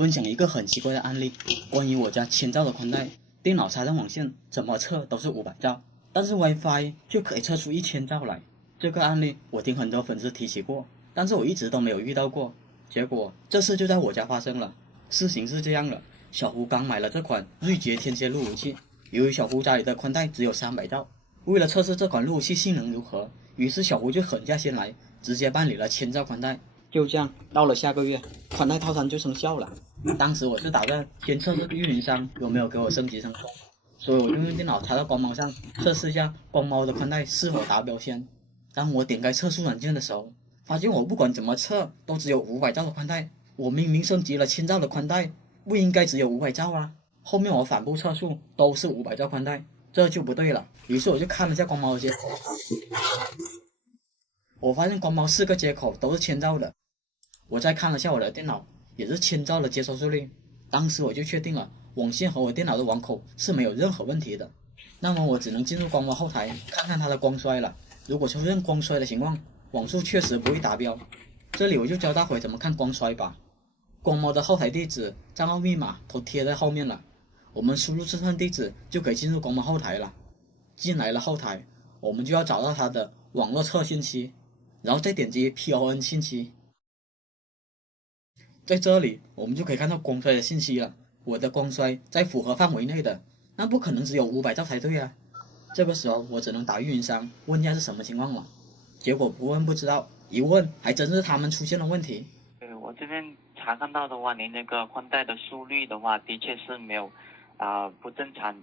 分享一个很奇怪的案例，关于我家1000兆的宽带，电脑插上网线，怎么测都是500兆，但是 WiFi 就可以测出1000兆来。这个案例我听很多粉丝提起过，但是我一直都没有遇到过。结果这次就在我家发生了。事情是这样的，小胡刚买了这款锐捷天蝎路由器，由于小胡家里的宽带只有300兆，为了测试这款路由器性能如何，于是小胡就狠下心来，直接办理了1000兆宽带。就这样，到了下个月，宽带套餐就生效了。当时我是打算先测试运营商有没有给我升级成功，所以我就用电脑插到光猫上测试一下光猫的宽带是否达标先。当我点开测速软件的时候，发现我不管怎么测都只有500兆的宽带，我明明升级了1000兆的宽带，不应该只有500兆啊。后面我反复测速都是500兆宽带，这就不对了。于是我就看了一下光猫的接口，我发现光猫4个接口都是1000兆的。我再看了下我的电脑，也是1000兆的接收速率。当时我就确定了网线和我电脑的网口是没有任何问题的。那么我只能进入光猫后台看看它的光衰了。如果出现光衰的情况，网速确实不会达标。这里我就教大伙怎么看光衰吧。光猫的后台地址、账号密码都贴在后面了，我们输入这串地址就可以进入光猫后台了。进来了后台，我们就要找到它的网络测信息，然后再点击 PON 信息。在这里我们就可以看到光衰的信息了，我的光衰在符合范围内的，那不可能只有500兆才对啊。这个时候我只能打运营商问一下是什么情况了，结果不问不知道，一问还真是他们出现了问题。我这边查看到的话，您那个宽带的速率的话，的确是没有不正常，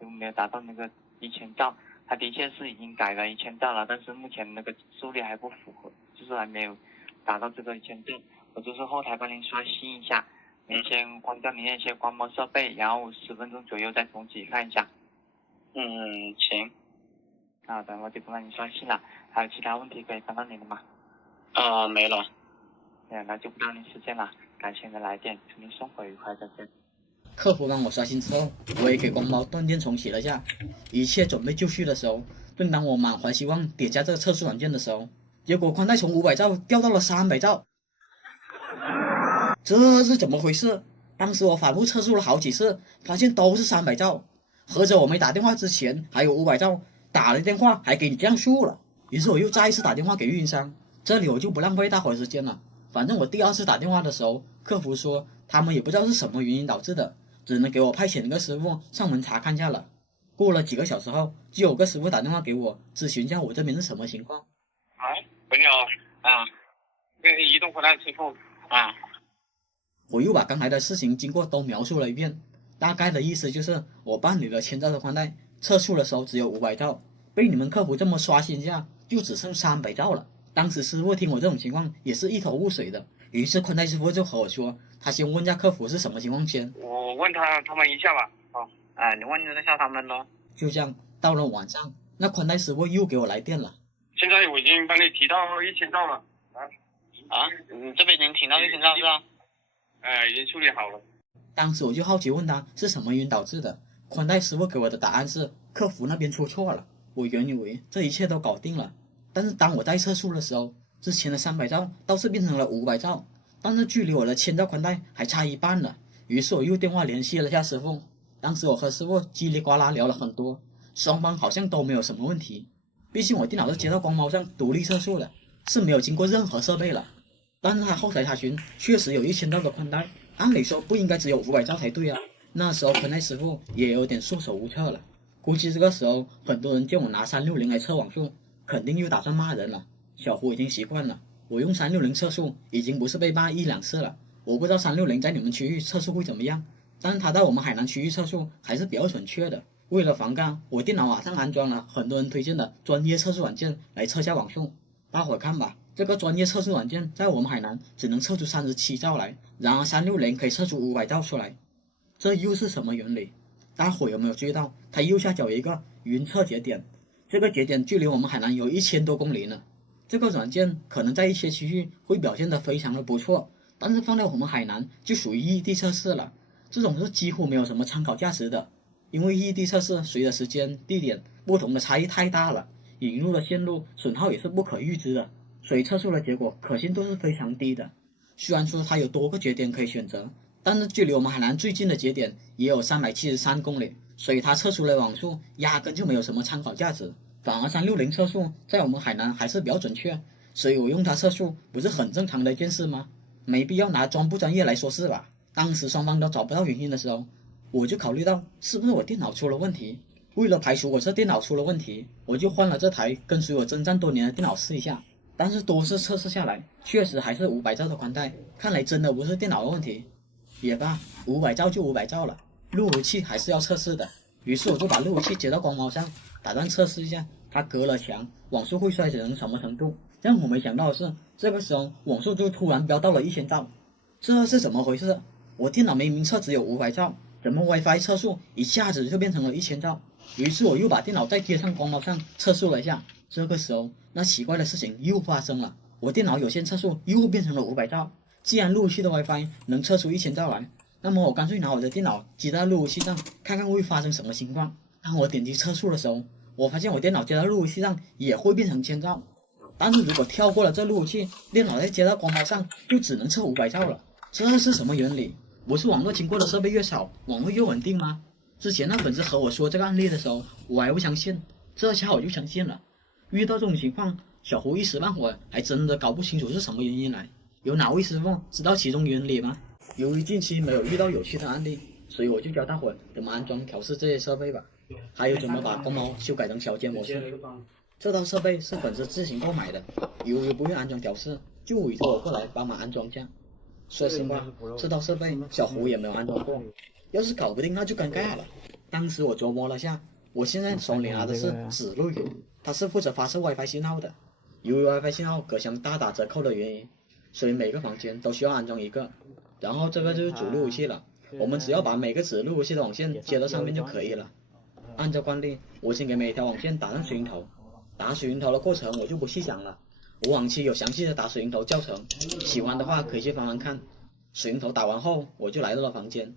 就没有达到那个1000兆。它的确是已经改了1000兆了，但是目前那个速率还不符合，就是还没有达到这个1000兆。我就是后台帮您刷新一下，您先关掉您那些光猫设备，然后10分钟左右再重启看一下。行。好的，我就帮您刷新了。还有其他问题可以帮到您的吗？没了。那就不耽误您时间了，感谢您的来电，祝您生活愉快，再见。客服帮我刷新之后，我也给光猫断电重启了一下，一切准备就绪的时候，正当我满怀希望点下这个测试软件的时候，结果宽带从500兆掉到了300兆。这是怎么回事？当时我反复测速了好几次，发现都是300兆，合着我没打电话之前还有500兆，打了电话还给你降速了。于是我又再一次打电话给运营商，这里我就不浪费大伙时间了。反正我第2次打电话的时候，客服说他们也不知道是什么原因导致的，只能给我派遣一个师傅上门查看一下了。过了几个小时后，就有个师傅打电话给我咨询一下我这边是什么情况。喂，你好移动宽带师傅我又把刚才的事情经过都描述了一遍，大概的意思就是我办理了1000兆的宽带，测速的时候只有500兆，被你们客服这么刷新一下，就只剩300兆了。当时师傅听我这种情况也是一头雾水的，于是宽带师傅就和我说，他先问一下客服是什么情况先。我问他们一下吧。你问一下他们咯。就这样，到了晚上，那宽带师傅又给我来电了。现在我已经帮你提到1000兆了。你这边已经提到1000兆是吧？已经处理好了。当时我就好奇问他是什么原因导致的，宽带师傅给我的答案是客服那边出错了。我原以为这一切都搞定了，但是当我在测速的时候，之前的300兆倒是变成了500兆，但是距离我的1000兆宽带还差一半了。于是我又电话联系了下师傅，当时我和师傅叽里呱啦聊了很多，双方好像都没有什么问题。毕竟我电脑是接到光猫上独立测速的，是没有经过任何设备了。但是他后台查询确实有1000兆的宽带，按理说不应该只有500兆才对啊。那时候宽带师傅也有点束手无策了，估计这个时候很多人叫我拿360来测网速，肯定又打算骂人了。小胡已经习惯了，我用360测速已经不是被骂1-2次了。我不知道360在你们区域测速会怎么样，但是他在我们海南区域测速还是比较准确的。为了防干，我电脑马上安装了很多人推荐的专业测速软件来测下网速。大伙看吧，这个专业测速软件在我们海南只能测出37兆来，然而360可以测出500兆出来，这又是什么原理？大伙有没有注意到它右下角有一个云测节点，这个节点距离我们海南有1000多公里呢。这个软件可能在一些区域会表现得非常的不错，但是放在我们海南就属于异地测试了，这种是几乎没有什么参考价值的。因为异地测试随着时间地点不同的差异太大了，引入的线路损耗也是不可预知的，所以测速的结果可信度是非常低的。虽然说它有多个节点可以选择，但是距离我们海南最近的节点也有373公里，所以它测出的网速压根就没有什么参考价值。反而360测速在我们海南还是比较准确，所以我用它测速不是很正常的一件事吗？没必要拿专不专业来说事吧。当时双方都找不到原因的时候，我就考虑到是不是我电脑出了问题。为了排除我这电脑出了问题，我就换了这台跟随我征战多年的电脑试一下。但是多次测试下来，确实还是500兆的宽带，看来真的不是电脑的问题。也罢，500兆就500兆了，路由器还是要测试的。于是我就把路由器接到光猫上，打算测试一下它隔了墙网速会衰减成什么程度。让我没想到的是，这个时候网速就突然飙到了1000兆，这是怎么回事？我电脑明明测只有500兆，怎么 WiFi 测速一下子就变成了1000兆？于是我又把电脑再接上光猫上测速了一下，这个时候那奇怪的事情又发生了，我电脑有线测速又变成了500兆。既然路由器的 WiFi 能测出1000兆来，那么我干脆拿我的电脑接到路由器上，看看会发生什么情况。当我点击测速的时候，我发现我电脑接到路由器上也会变成1000兆，但是如果跳过了这路由器，电脑再接到光猫上就只能测500兆了。这是什么原理？不是网络经过的设备越少，网络越稳定吗？之前那粉丝和我说这个案例的时候，我还不相信，这下我就相信了。遇到这种情况，小胡一时半会儿还真的搞不清楚是什么原因来。有哪位师傅知道其中原理吗？由于近期没有遇到有趣的案例，所以我就教大伙怎么安装调试这些设备吧，还有怎么把光猫修改成小间模式。这套设备是粉丝自行购买的，由于不会安装调试，就委托我过来帮忙安装下。说实话，这套设备小胡也没有安装过，要是搞不定那就尴尬了。当时我琢磨了下，我现在手里拿的是指路由，它是负责发射 WiFi 信号的。由于 WiFi 信号隔墙大打折扣的原因，所以每个房间都需要安装一个。然后这个就是主路由器了，我们只要把每个子路由器的网线接到上面就可以了。按照惯例，我先给每条网线打上水云头，打水云头的过程我就不细讲了，我往期有详细的打水云头教程，喜欢的话可以去翻翻看。水云头打完后，我就来到了房间，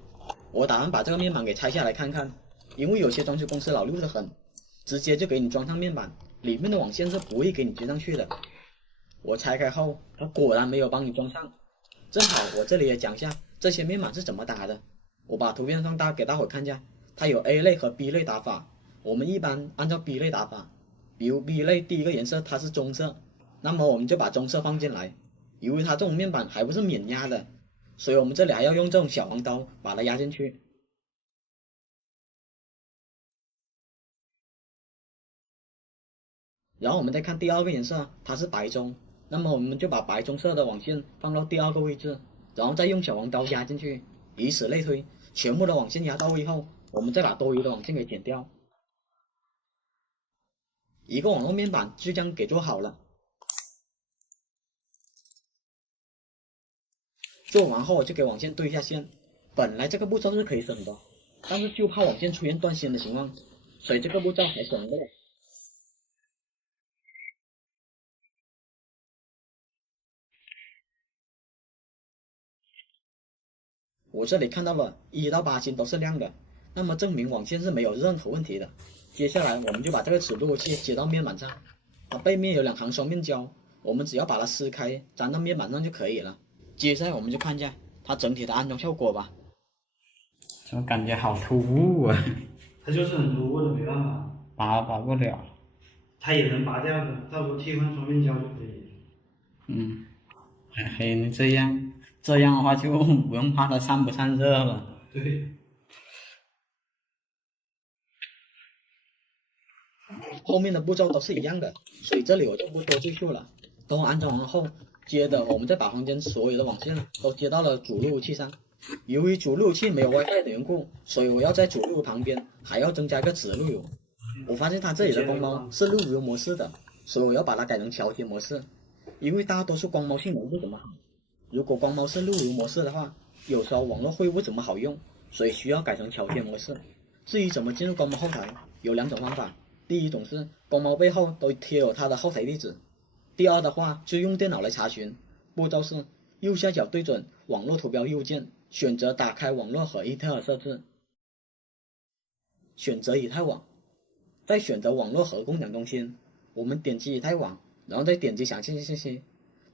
我打算把这个面板给拆下来看看，因为有些装修公司老溜得很，直接就给你装上面板，里面的网线是不会给你接上去的。我拆开后，它果然没有帮你装上。正好我这里也讲一下这些面板是怎么打的，我把图片放大给大伙看一下，它有 A 类和 B 类打法。我们一般按照 B 类打法，比如 B 类第一个颜色它是棕色，那么我们就把棕色放进来。由于它这种面板还不是免压的，所以我们这里还要用这种小黄刀把它压进去。然后我们再看第二个颜色，它是白棕，那么我们就把白棕色的网线放到第二个位置，然后再用小黄刀压进去，以此类推，全部的网线压到位后，我们再把多余的网线给剪掉。一个网络面板就这样给做好了。做完后我就给网线对一下线，本来这个步骤是可以省的，但是就怕网线出现断线的情况，所以这个步骤还省不了。我这里看到了1到8星都是亮的，那么证明网线是没有任何问题的。接下来我们就把这个子路由器接到面板上，它背面有2行双面胶，我们只要把它撕开粘到面板上就可以了。接下来我们就看一下它整体的安装效果吧。怎么感觉好突兀啊？它就是很突兀的，没办法，拔不了。它也能拔掉的，到时候替换双面胶就可以。还黑呢，这样的话就不用怕它散不散热了。对。后面的步骤都是一样的，所以这里我就不多赘述了。等我安装完后，接着我们再把房间所有的网线都接到了主路由器上。由于主路由器没有 WiFi 的缘故，所以我要在主路由旁边还要增加一个子路由。我发现它这里的光猫是路由模式的，所以我要把它改成调节模式。因为大多数光猫性能不怎么好，如果光猫是路由模式的话，有时候网络会不怎么好用，所以需要改成调节模式。至于怎么进入光猫后台，有2种方法。第一种是光猫背后都贴有它的后台地址，第二的话就用电脑来查询。步骤是右下角对准网络图标右键，选择打开网络和伊特尔设置，选择以太网，再选择网络和共享中心，我们点击以太网，然后再点击详细信息。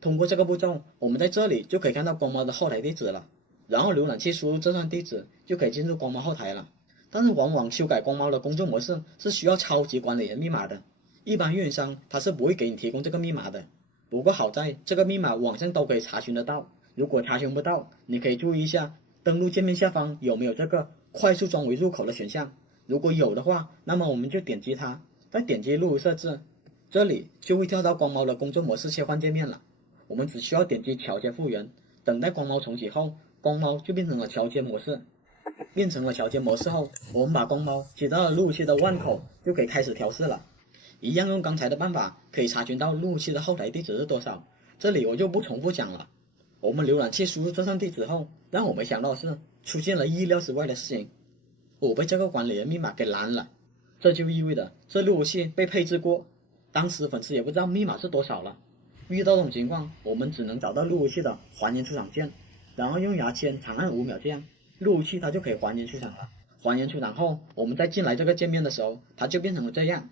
通过这个步骤，我们在这里就可以看到光猫的后台地址了。然后浏览器输入这段地址就可以进入光猫后台了。但是往往修改光猫的工作模式是需要超级管理员密码的，一般运营商他是不会给你提供这个密码的。不过好在这个密码网上都可以查询得到，如果查询不到，你可以注意一下登录界面下方有没有这个快速装为入口的选项，如果有的话，那么我们就点击它，再点击录入设置，这里就会跳到光猫的工作模式切换界面了。我们只需要点击调节复原，等待光猫重启后，光猫就变成了调节模式。变成了调节模式后，我们把光猫接到了路由器的万口，就可以开始调试了。一样用刚才的办法，可以查询到路由器的后台地址是多少，这里我就不重复讲了。我们浏览器输入这串地址后，让我没想到的是，出现了意料之外的事情，我被这个管理员密码给拦了。这就意味着这路由器被配置过，当时粉丝也不知道密码是多少了。遇到这种情况，我们只能找到路由器的还原出厂键，然后用牙签长按5秒，这样路由器它就可以还原出厂了。还原出厂后，我们再进来这个界面的时候，它就变成了这样。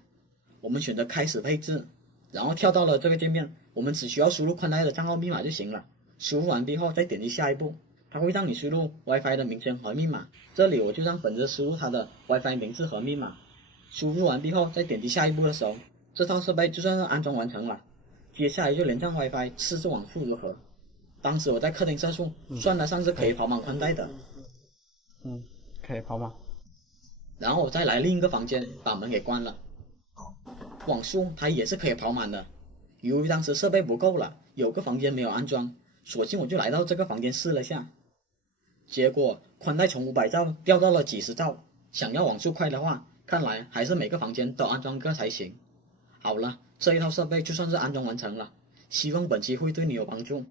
我们选择开始配置，然后跳到了这个界面，我们只需要输入宽带的账号密码就行了。输入完毕后再点击下一步，它会让你输入 WiFi 的名称和密码，这里我就让粉丝输入他的 WiFi 名字和密码。输入完毕后再点击下一步的时候，这套设备就算是安装完成了。接下来就连上 WiFi 试试网速如何。当时我在客厅测速，算得上是可以跑满宽带的。可以跑满。然后我再来另一个房间，把门给关了。网速它也是可以跑满的。由于当时设备不够了，有个房间没有安装，索性我就来到这个房间试了下。结果宽带从500兆掉到了几十兆，想要网速快的话，看来还是每个房间都安装个才行。好了，这一套设备就算是安装完成了，希望本期会对你有帮助。